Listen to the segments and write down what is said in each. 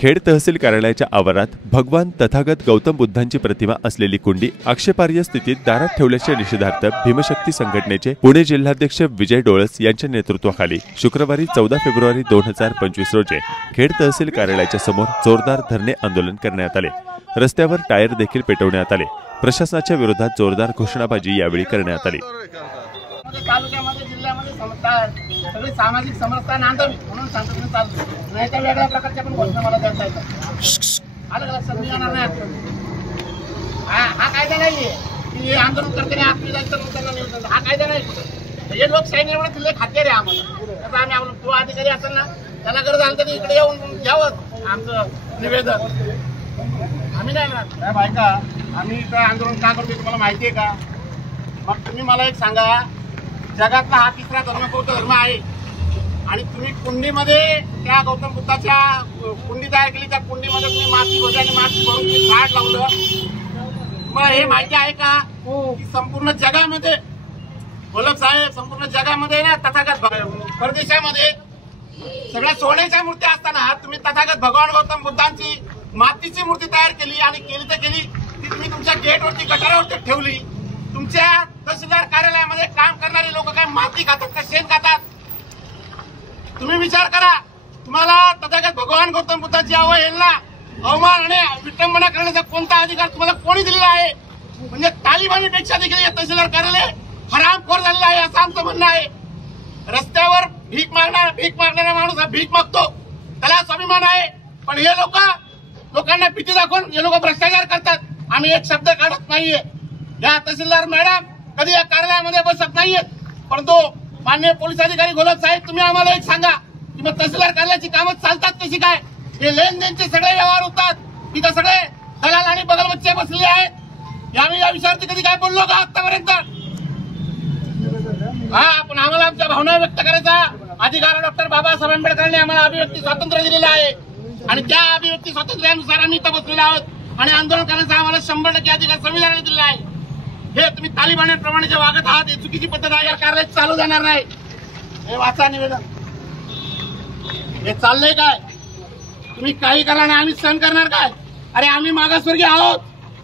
खेड तहसील कार्यालयाच्या आवारात भगवान तथागत गौतम बुद्धांची प्रतिमा असलेली कुंडी आक्षेपार्ह स्थितीत दारात ठेवल्याच्या निषेधार्थ भीमशक्ती संघटनेचे पुणे जिल्हाध्यक्ष विजय डोळस यांच्या नेतृत्वाखाली शुक्रवारी 14 फेब्रुवारी 2025 रोजी खेड तहसील कार्यालयाच्या समोर जोरदार धरणे आंदोलन करण्यात आले। रस्त्यावर टायर देखील पेटवण्यात आले। प्रशासनाच्या विरोधात जोरदार घोषणाबाजी यावेळी करण्यात आली। तालुक्यामध्ये जिल्ह्यामध्ये सगळी सामाजिक समस्या नांदावी म्हणून शांततेने चालतो। नाही त्या वेगळ्या प्रकारच्या पण घोषणा मला द्यायचा येतात। अलग अलग समजून येणार नाही। हा कायदा नाहीये की आंदोलन करताना आतमध्ये जायचं त्यांना निवेदन, हा कायदा नाही। हे लोकशाही एवढं दिले खाते रे आम्हाला, त्याचा आम्ही आपण तो अधिकारी असेल ना त्याला गरज आली तर इकडे येऊन घ्यावं आमचं निवेदन। आम्ही नाही ना बायका आम्ही इथं आंदोलन का करतो तुम्हाला माहिती आहे का? मग तुम्ही मला एक सांगा, जगातला हा तिसरा धर्म बौद्ध धर्म आहे आणि तुम्ही कुंडीमध्ये त्या गौतम बुद्धाच्या कुंडी तयार केली, त्या कुंडीमध्ये तुम्ही माती भरली आणि माती भरून तुम्ही झाड लावलं। मग हे माहिती आहे का की संपूर्ण जगामध्ये वल्लभ साहेब संपूर्ण जगामध्ये ना तथागत परदेशामध्ये सगळ्या सोन्याच्या मूर्त्या असताना तुम्ही तथागत भगवान गौतम बुद्धांची मातीची मूर्ती तयार केली आणि केली तर केली ती तुम्ही तुमच्या गेटवरती गटारावरती ठेवली। तुमच्या तहसीलदार कार्यालयामध्ये काम करणारे लोक काय माती खातात का शेण खातात? तुम्ही विचार करा। तुम्हाला तथागत भगवान गौतम बुद्धांची अवहेलना अवमान आणि विटंबना करण्याचा कोणता अधिकार तुम्हाला कोणी दिलेला आहे? म्हणजे तालिबानीपेक्षा देखील हे तहसीलदार कार्यालय हरामखोर झालेलं आहे असं आमचं म्हणणं आहे। रस्त्यावर भीक मागणारा माणूस हा भीक मागतो, त्याला स्वाभिमान आहे, पण हे लोकांना भीती दाखवून हे लोक भ्रष्टाचार करतात। आम्ही एक शब्द काढत नाहीये। या तहसीलदार मॅडम कधी या कार्यालयामध्ये बसत नाहीयेत, परंतु माननीय पोलीस अधिकारी घोलप साहेब तुम्ही आम्हाला एक सांगा की मग तहसीलदार कार्यालयाची कामं चालतात कशी काय? हे लेनदेनचे सगळे व्यवहार होतात, तिथं सगळे दलाल आणि बगलबच्चे बसलेले आहेत। आम्ही या विषयावरती कधी काय बोललो का आतापर्यंत? हा, पण आम्हाला आमच्या भावना व्यक्त करायचा अधिकार डॉक्टर बाबासाहेब आंबेडकरांनी आम्हाला अभिव्यक्ती स्वातंत्र्य दिलेलं आहे आणि त्या अभिव्यक्ती स्वातंत्र्यानुसार आम्ही इथं बसलेलो आहोत आणि आंदोलन करण्याचा आम्हाला 100% अधिकार संविधानाने दिलेला आहे। हे तुम्ही तालिबानीप्रमाणे जे वागत आहात ही चुकीची पद्धत आहे, या कार्यालय चालू जाणार नाही। हे वाचा निवेदन, हे चाललंय काय? तुम्ही काही करा आणि आम्ही सहन करणार काय? अरे आम्ही मागासवर्गीय आहोत,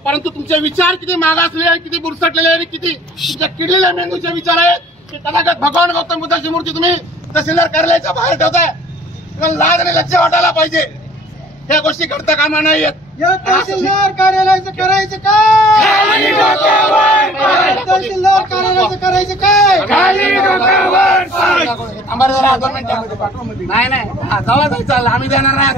परंतु तुमचे विचार किती मागासलेले आहेत, किती बुरसटलेले आहेत, किती तुमच्या किडलेल्या मेंदूचे विचार आहेत की तथागत भगवान गौतम बुद्धाची मूर्ती तुम्ही तहसीलदार कार्यालयाच्या बाहेर ठेवताय। तुम्हाला लाज आणि लज्जा वाटायला पाहिजे। या गोष्टी घडता कामा नाहीयेत। या तहसीलदार कार्यालयाचं करायचं काय? तहसीलदार कार्यालयाचं करायचं काय? नाही जावा जायचं आम्ही देणार नाही।